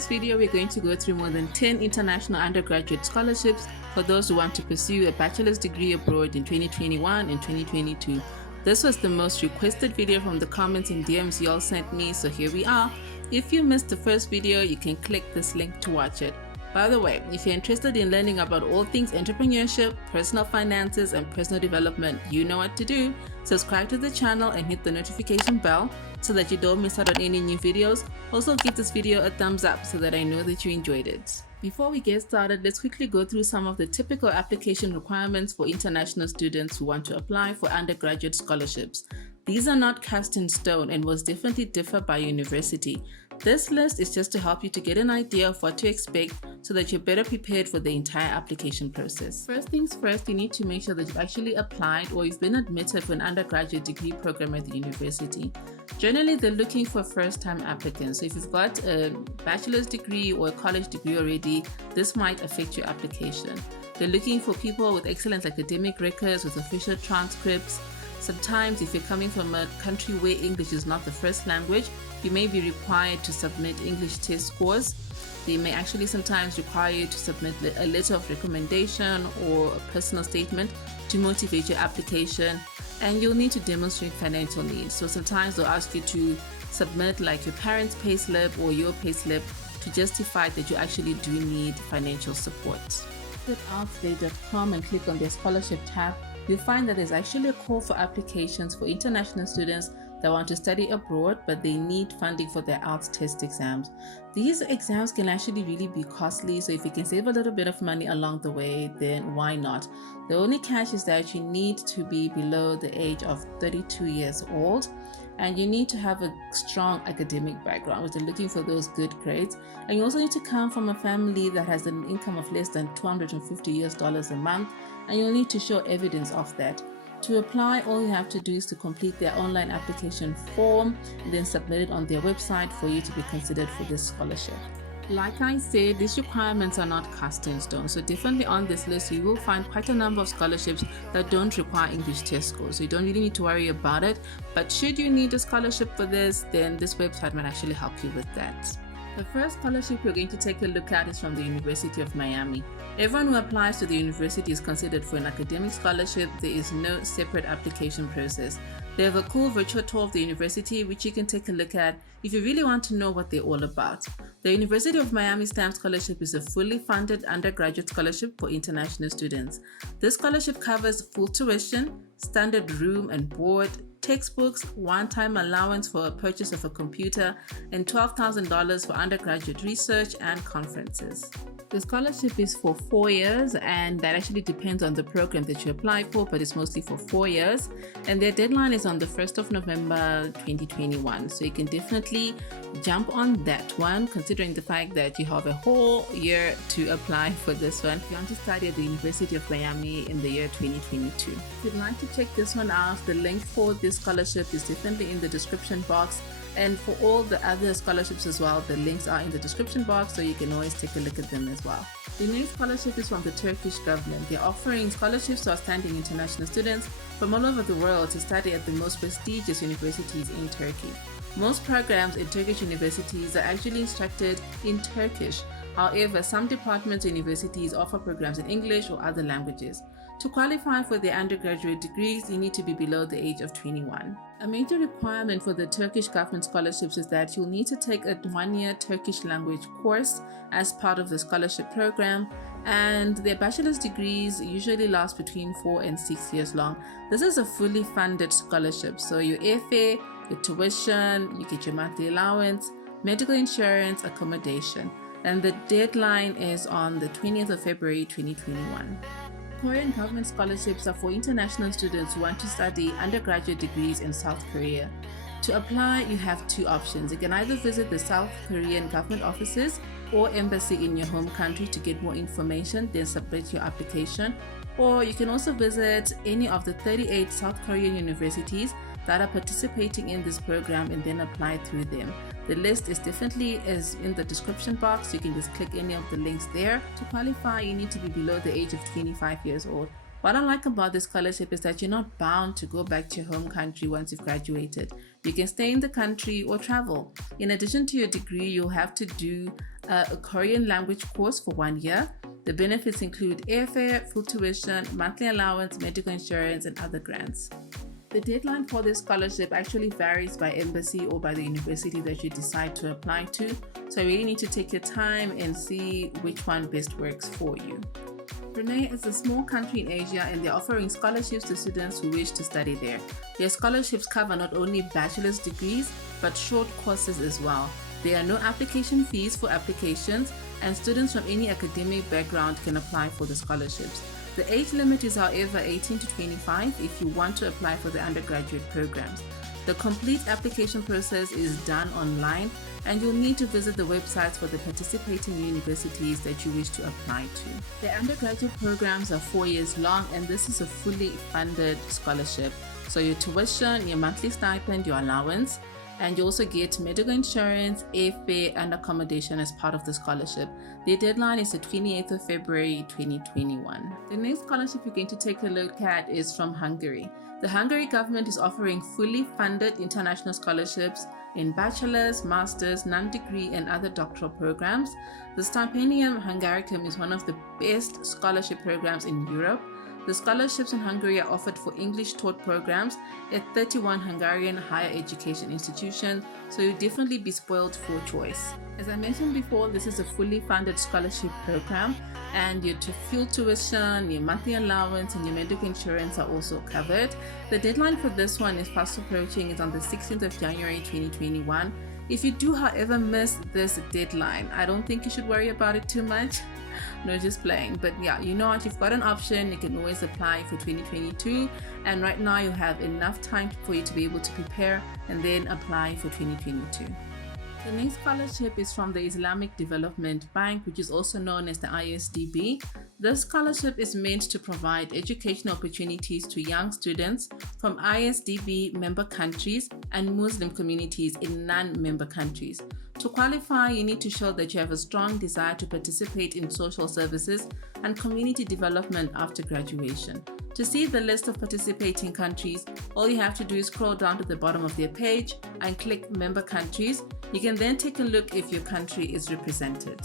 this video, we're going to go through more than 10 international undergraduate scholarships for those who want to pursue a bachelor's degree abroad in 2021 and 2022. This was the most requested video from the comments and DMs you all sent me, so here we are. If you missed the first video, you can click this link to watch it. By the way, if you're interested in learning about all things entrepreneurship, personal finances, and personal development, you know what to do. Subscribe to the channel and hit the notification bell so that you don't miss out on any new videos. Also, give this video a thumbs up so that I know that you enjoyed it. Before we get started, let's quickly go through some of the typical application requirements for international students who want to apply for undergraduate scholarships. These are not cast in stone and will definitely differ by university. This list is just to help you to get an idea of what to expect so that you're better prepared for the entire application process. First things first, you need to make sure that you've actually applied or you've been admitted for an undergraduate degree program at the university. Generally, they're looking for first-time applicants. So if you've got a bachelor's degree or a college degree already, this might affect your application. They're looking for people with excellent academic records, with official transcripts. Sometimes if you're coming from a country where English is not the first language, you may be required to submit English test scores. They may actually sometimes require you to submit a letter of recommendation or a personal statement to motivate your application, and you'll need to demonstrate financial needs. So sometimes they'll ask you to submit like your parents' payslip or your payslip to justify that you actually do need financial support. Visit IELTS.com and click on their scholarship tab. You'll find that there's actually a call for applications for international students that want to study abroad, but they need funding for their IELTS test exams. These exams can actually really be costly, so if you can save a little bit of money along the way, then why not? The only catch is that you need to be below the age of 32 years old, and you need to have a strong academic background, which they're looking for those good grades. And you also need to come from a family that has an income of less than $250 a month, and you'll need to show evidence of that. To apply, all you have to do is to complete their online application form and then submit it on their website for you to be considered for this scholarship. Like I said, these requirements are not cast in stone, so definitely on this list you will find quite a number of scholarships that don't require English test scores, so you don't really need to worry about it. But should you need a scholarship for this, then this website might actually help you with that. The first scholarship we're going to take a look at is from the University of Miami. Everyone who applies to the university is considered for an academic scholarship. There is no separate application process. They have a cool virtual tour of the university which you can take a look at if you really want to know what they're all about. The University of Miami STEM Scholarship is a fully funded undergraduate scholarship for international students. This scholarship covers full tuition, standard room and board, textbooks, one-time allowance for a purchase of a computer, and $12,000 for undergraduate research and conferences. The scholarship is for 4 years, and that actually depends on the program that you apply for, but it's mostly for 4 years. And their deadline is on the 1st of November 2021. So you can definitely jump on that one, considering the fact that you have a whole year to apply for this one if you want to study at the University of Miami in the year 2022. If you'd like to check this one out, the link for this scholarship is definitely in the description box. And for all the other scholarships as well, the links are in the description box, so you can always take a look at them as well. The next scholarship is from the Turkish government. They're offering scholarships to outstanding international students from all over the world to study at the most prestigious universities in Turkey. Most programs in Turkish universities are actually instructed in Turkish. However, some departments and universities offer programs in English or other languages. To qualify for their undergraduate degrees, you need to be below the age of 21. A major requirement for the Turkish government scholarships is that you'll need to take a one-year Turkish language course as part of the scholarship program, and their bachelor's degrees usually last between 4 and 6 years long. This is a fully funded scholarship, so your airfare, your tuition, you get your monthly allowance, medical insurance, accommodation, and the deadline is on the 20th of February 2021. Korean government scholarships are for international students who want to study undergraduate degrees in South Korea. To apply, you have two options. You can either visit the South Korean government offices or embassy in your home country to get more information, then submit your application. Or you can also visit any of the 38 South Korean universities that are participating in this program and then apply through them. The list is definitely in the description box. You can just click any of the links there. To qualify, you need to be below the age of 25 years old. What I like about this scholarship is that you're not bound to go back to your home country once you've graduated. You can stay in the country or travel. In addition to your degree, you'll have to do a Korean language course for 1 year. The benefits include airfare, full tuition, monthly allowance, medical insurance, and other grants. The deadline for this scholarship actually varies by embassy or by the university that you decide to apply to. So you really need to take your time and see which one best works for you. Brunei is a small country in Asia and they're offering scholarships to students who wish to study there. Their scholarships cover not only bachelor's degrees but short courses as well. There are no application fees for applications and students from any academic background can apply for the scholarships. The age limit is however 18 to 25 if you want to apply for the undergraduate programs. The complete application process is done online and you'll need to visit the websites for the participating universities that you wish to apply to. The undergraduate programs are 4 years long and this is a fully funded scholarship. So your tuition, your monthly stipend, your allowance, and you also get medical insurance, airfare, and accommodation as part of the scholarship. The deadline is the 28th of February 2021. The next scholarship we're going to take a look at is from Hungary. The Hungary government is offering fully funded international scholarships in bachelor's, master's, non-degree, and other doctoral programs. The Stipend Hungaricum is one of the best scholarship programs in Europe. The scholarships in Hungary are offered for English-taught programs at 31 Hungarian higher education institutions, so you'll definitely be spoiled for choice. As I mentioned before, this is a fully funded scholarship program, and your fuel tuition, your monthly allowance, and your medical insurance are also covered. The deadline for this one is fast approaching. It's on the 16th of January 2021. If you do, however, miss this deadline, I don't think you should worry about it too much. No, just playing. But yeah, you know what, you've got an option. You can always apply for 2022, and right now you have enough time for you to be able to prepare and then apply for 2022. The next scholarship is from the Islamic Development Bank, which is also known as the ISDB. This scholarship is meant to provide educational opportunities to young students from ISDB member countries and Muslim communities in non-member countries. To qualify, you need to show that you have a strong desire to participate in social services and community development after graduation. To see the list of participating countries, all you have to do is scroll down to the bottom of their page and click Member Countries. You can then take a look if your country is represented.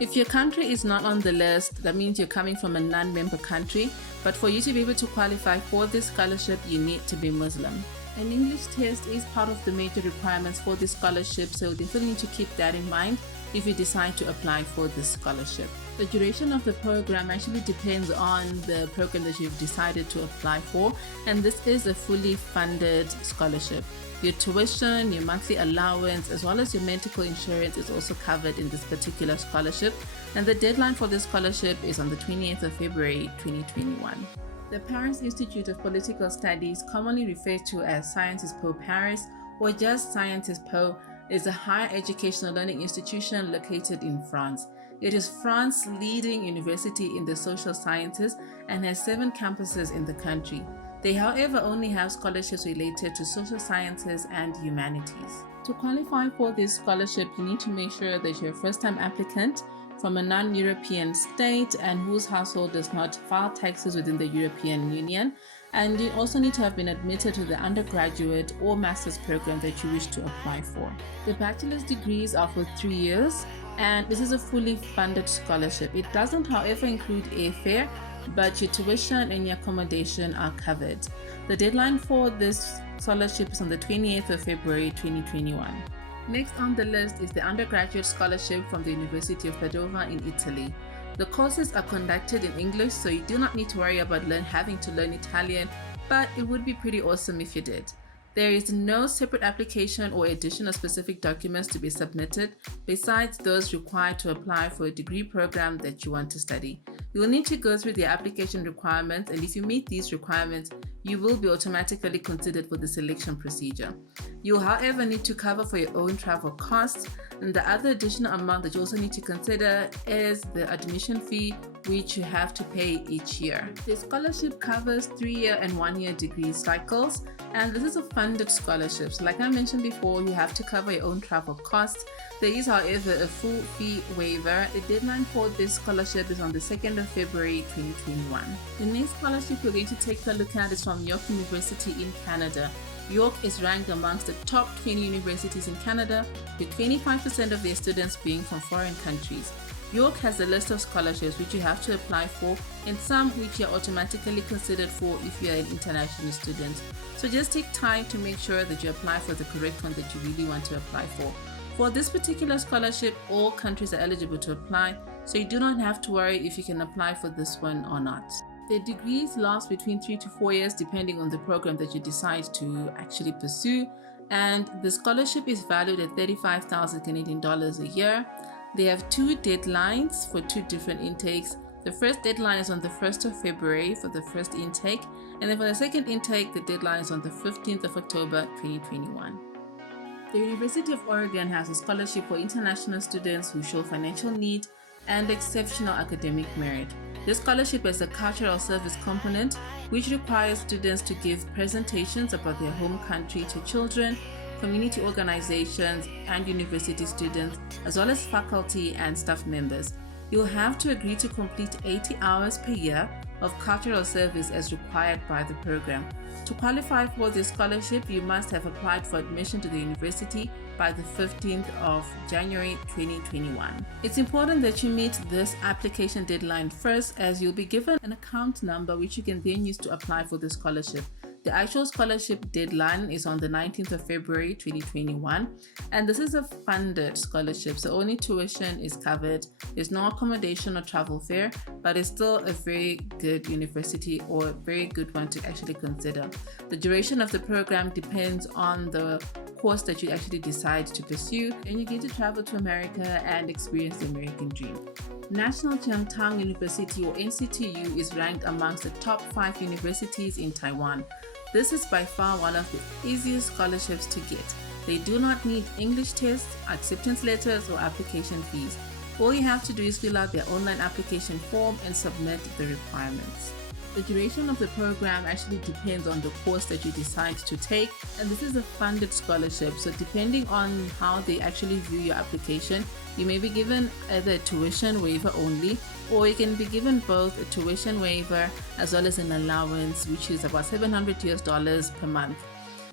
If your country is not on the list, that means you're coming from a non-member country, but for you to be able to qualify for this scholarship, you need to be Muslim. An English test is part of the major requirements for this scholarship, so definitely need to keep that in mind if you decide to apply for this scholarship. The duration of the program actually depends on the program that you've decided to apply for, and this is a fully funded scholarship. Your tuition, your monthly allowance, as well as your medical insurance is also covered in this particular scholarship, and the deadline for this scholarship is on the 28th of February 2021. The Paris Institute of Political Studies, commonly referred to as Sciences Po Paris or just Sciences Po, is a higher educational learning institution located in France. It is France's leading university in the social sciences and has 7 campuses in the country. They, however, only have scholarships related to social sciences and humanities. To qualify for this scholarship, you need to make sure that you're a first-time applicant from a non-European state and whose household does not file taxes within the European Union. And you also need to have been admitted to the undergraduate or master's program that you wish to apply for. The bachelor's degrees are for 3 years, and this is a fully funded scholarship. It doesn't, however, include airfare, but your tuition and your accommodation are covered. The deadline for this scholarship is on the 28th of February 2021. Next on the list is the Undergraduate Scholarship from the University of Padova in Italy. The courses are conducted in English, so you do not need to worry about having to learn Italian, but it would be pretty awesome if you did. There is no separate application or additional specific documents to be submitted besides those required to apply for a degree program that you want to study. You will need to go through the application requirements, and if you meet these requirements, you will be automatically considered for the selection procedure. You will, however, need to cover for your own travel costs, and the other additional amount that you also need to consider is the admission fee which you have to pay each year. The scholarship covers 3-year and 1-year degree cycles, and this is a funded scholarship. So like I mentioned before, you have to cover your own travel costs. There is, however, a full fee waiver. The deadline for this scholarship is on the 2nd of February 2021. The next scholarship we're going to take a look at is from York University in Canada. York is ranked amongst the top 20 universities in Canada, with 25% of their students being from foreign countries. York has a list of scholarships which you have to apply for, and some which you are automatically considered for if you are an international student. So just take time to make sure that you apply for the correct one that you really want to apply for. For this particular scholarship, all countries are eligible to apply, so you do not have to worry if you can apply for this one or not. The degrees last between 3 to 4 years depending on the program that you decide to actually pursue, and the scholarship is valued at 35,000 Canadian dollars a year. They have 2 deadlines for 2 different intakes. The first deadline is on the 1st of February for the first intake, and then for the second intake, the deadline is on the 15th of October 2021. The University of Oregon has a scholarship for international students who show financial need and exceptional academic merit. This scholarship has a cultural service component, which requires students to give presentations about their home country to children, community organizations, and university students, as well as faculty and staff members. You'll have to agree to complete 80 hours per year of cultural service as required by the program. To qualify for this scholarship, you must have applied for admission to the university by the 15th of January 2021. It's important that you meet this application deadline first, as you'll be given an account number which you can then use to apply for the scholarship. The actual scholarship deadline is on the 19th of February 2021, and this is a funded scholarship, so only tuition is covered. There's no accommodation or travel fare, but it's still a very good university, or a very good one to actually consider. The duration of the program depends on the course that you actually decide to pursue, and you get to travel to America and experience the American dream. National Tung University, or NCTU, is ranked amongst the top 5 universities in Taiwan. This is by far one of the easiest scholarships to get. They do not need English tests, acceptance letters, or application fees. All you have to do is fill out their online application form and submit the requirements. The duration of the program actually depends on the course that you decide to take, and this is a funded scholarship, so depending on how they actually view your application, you may be given either a tuition waiver only, or you can be given both a tuition waiver as well as an allowance, which is about $700 per month.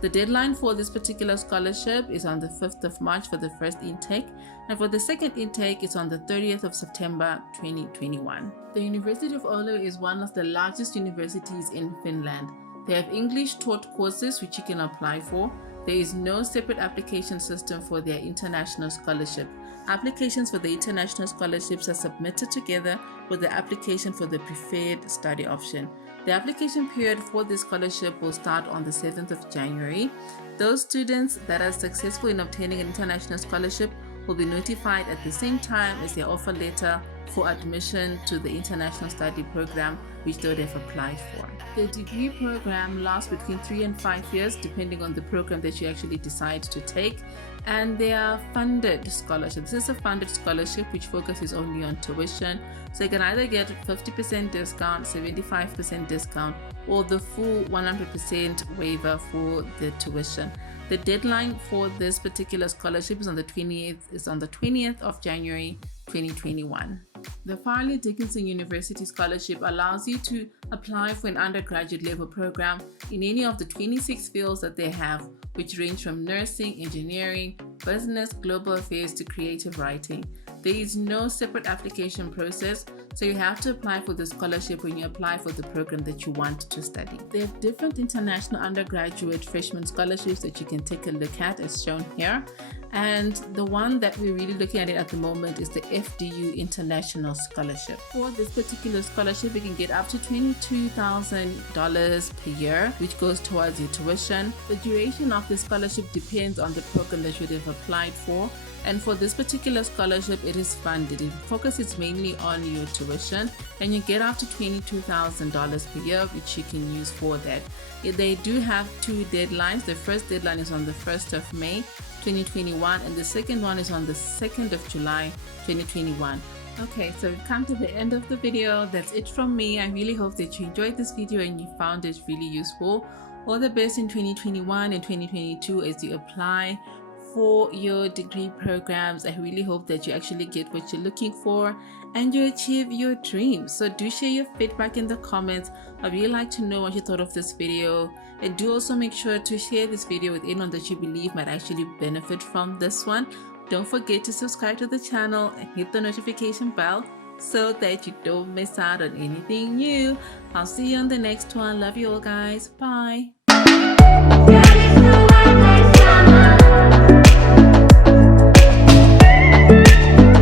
The deadline for this particular scholarship is on the 5th of March for the first intake, and for the second intake it's on the 30th of September 2021. The University of Oulu is one of the largest universities in Finland. They have English taught courses which you can apply for. There is no separate application system for their international scholarship. Applications for the international scholarships are submitted together with the application for the preferred study option. The application period for this scholarship will start on the 7th of January. Those students that are successful in obtaining an international scholarship will be notified at the same time as their offer letter for admission to the international study program which they would have applied for. The degree program lasts between 3 and 5 years depending on the program that you actually decide to take, and they are funded scholarships. This is a funded scholarship which focuses only on tuition, so you can either get 50% discount, 75% discount, or the full 100% waiver for the tuition. The deadline for this particular scholarship is on the 20th of January 2021. The Fairleigh Dickinson University Scholarship allows you to apply for an undergraduate level program in any of the 26 fields that they have, which range from nursing, engineering, business, global affairs to creative writing. There is no separate application process, so you have to apply for the scholarship when you apply for the program that you want to study. They have different international undergraduate freshman scholarships that you can take a look at as shown here. And the one that we're really looking at the moment is the FDU International Scholarship. For this particular scholarship, you can get up to $22,000 per year, which goes towards your tuition. The duration of the scholarship depends on the program that you have applied for. And for this particular scholarship, it is funded. It focuses mainly on your tuition, and you get up to $22,000 per year, which you can use for that. They do have 2 deadlines. The first deadline is on the 1st of May 2021, and the second one is on the 2nd of July 2021. Okay, so we've come to the end of the video. That's it from me. I really hope that you enjoyed this video and you found it really useful. All the best in 2021 and 2022 as you apply for your degree programs. I really hope that you actually get what you're looking for and you achieve your dreams. So do share your feedback in the comments. I'd really like to know what you thought of this video, and do also make sure to share this video with anyone that you believe might actually benefit from this one. Don't forget to subscribe to the channel and hit the notification bell so that you don't miss out on anything new. I'll see you on the next one. Love you all, guys. Bye.